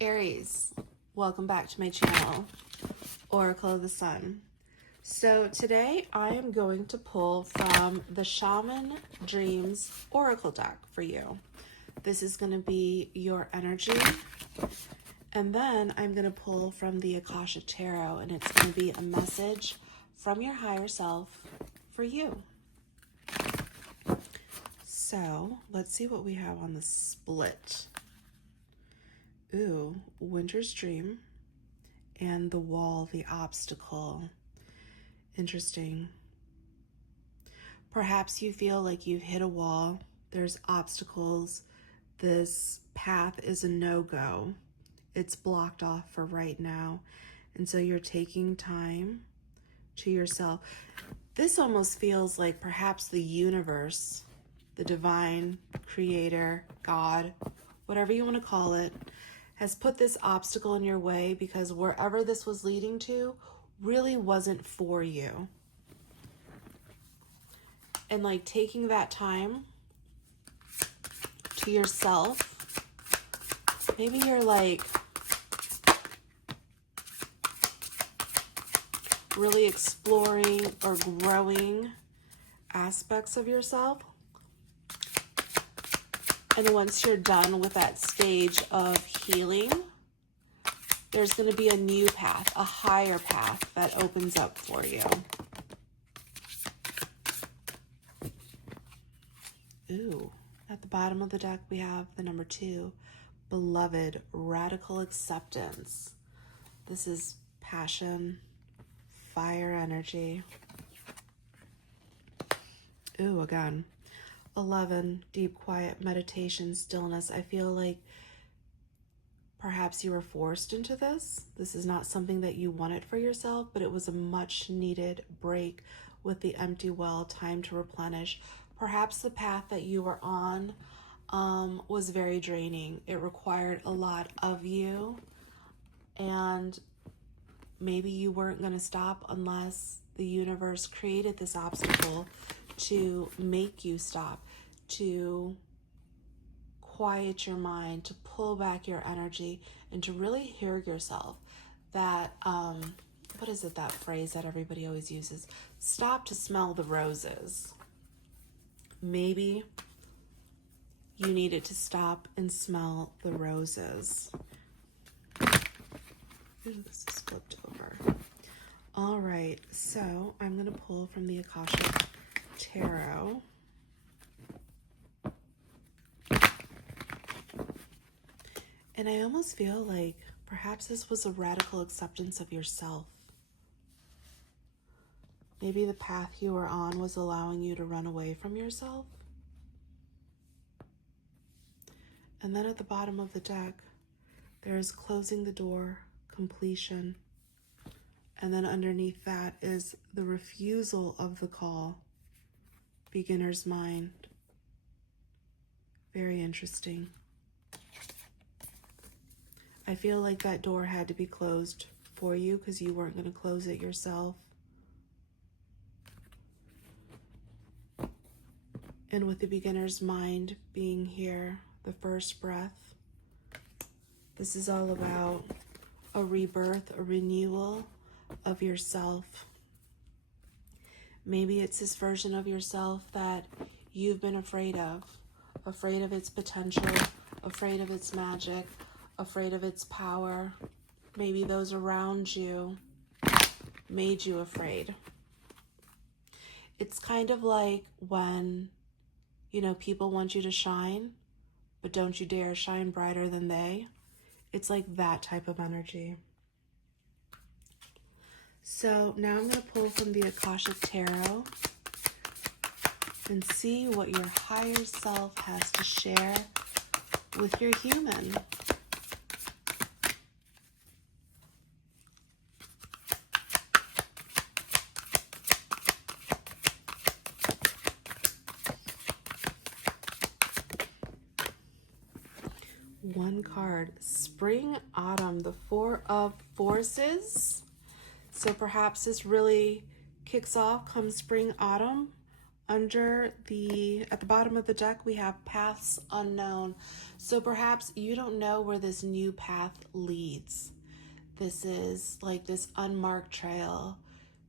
Aries, welcome back to my channel, Oracle of the Sun. So today I am going to pull from the Shaman Dreams Oracle deck for you. This is going to be your energy, and then I'm going to pull from the Akashic Tarot, and it's going to be a message from your higher self for you. So let's see what we have on the split. Ooh, Winter's Dream and the Wall, the Obstacle. Interesting. Perhaps you feel like you've hit a wall. There's obstacles. This path is a no-go. It's blocked off for right now. And so you're taking time to yourself. This almost feels like perhaps the universe, the divine creator, God, whatever you want to call it, has put this obstacle in your way because wherever this was leading to really wasn't for you. And like taking that time to yourself, maybe you're like really exploring or growing aspects of yourself. And once you're done with that stage of healing, there's going to be a new path, a higher path that opens up for you. Ooh, at the bottom of the deck, we have the number 2, Beloved, Radical Acceptance. This is passion, fire energy. Ooh, again. 11, deep, quiet, meditation, stillness. I feel like perhaps you were forced into this. This is not something that you wanted for yourself, but it was a much needed break with the empty well, time to replenish. Perhaps the path that you were on was very draining. It required a lot of you, and maybe you weren't going to stop unless the universe created this obstacle to make you stop, to quiet your mind, to pull back your energy, and to really hear yourself. That, what is it, that phrase that everybody always uses? Stop to smell the roses. Maybe you needed to stop and smell the roses. Ooh, this is flipped over. All right, so I'm going to pull from the Akashic Tarot. And I almost feel like perhaps this was a radical acceptance of yourself. Maybe the path you were on was allowing you to run away from yourself. And then at the bottom of the deck, there is closing the door, completion. And then underneath that is the refusal of the call, beginner's mind. Very interesting. I feel like that door had to be closed for you because you weren't going to close it yourself. And with the beginner's mind being here, the first breath, this is all about a rebirth, a renewal of yourself. Maybe it's this version of yourself that you've been afraid of its potential, afraid of its magic, afraid of its power. Maybe those around you made you afraid. It's kind of like when, people want you to shine, but don't you dare shine brighter than they. It's like that type of energy. So now I'm going to pull from the Akashic Tarot and see what your higher self has to share with your human. One card, Spring, Autumn, the 4 of Forces. So perhaps this really kicks off come spring, autumn. at the bottom of the deck, we have paths unknown. So perhaps you don't know where this new path leads. This is like this unmarked trail.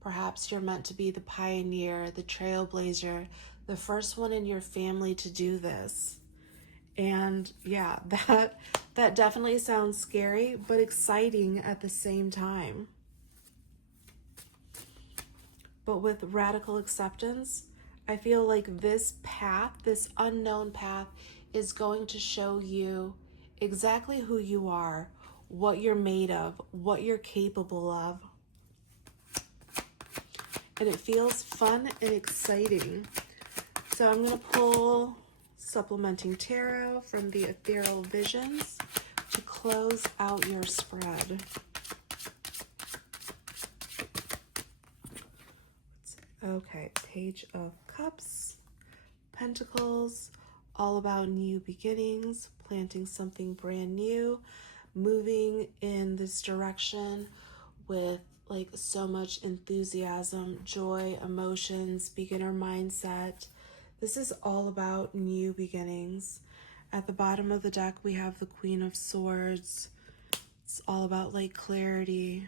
Perhaps you're meant to be the pioneer, the trailblazer, the first one in your family to do this. And yeah, that definitely sounds scary, but exciting at the same time. But with radical acceptance, I feel like this path, this unknown path, is going to show you exactly who you are, what you're made of, what you're capable of. And it feels fun and exciting. So I'm going to pull Supplementing Tarot from the Ethereal Visions to close out your spread. Okay, Page of Cups, Pentacles, all about new beginnings, planting something brand new, moving in this direction with like so much enthusiasm, joy, emotions, beginner mindset. This is all about new beginnings. At the bottom of the deck, we have the Queen of Swords. It's all about like clarity.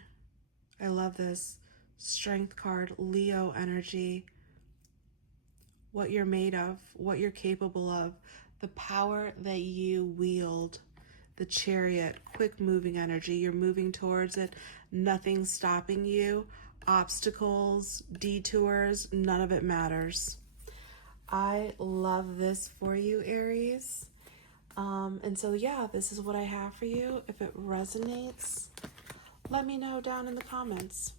I love this. Strength card, Leo energy. What you're made of, what you're capable of, the power that you wield. The Chariot, quick moving energy. You're moving towards it. Nothing's stopping you. Obstacles, detours, none of it matters. I love this for you, Aries. And so, yeah, this is what I have for you. If it resonates, let me know down in the comments.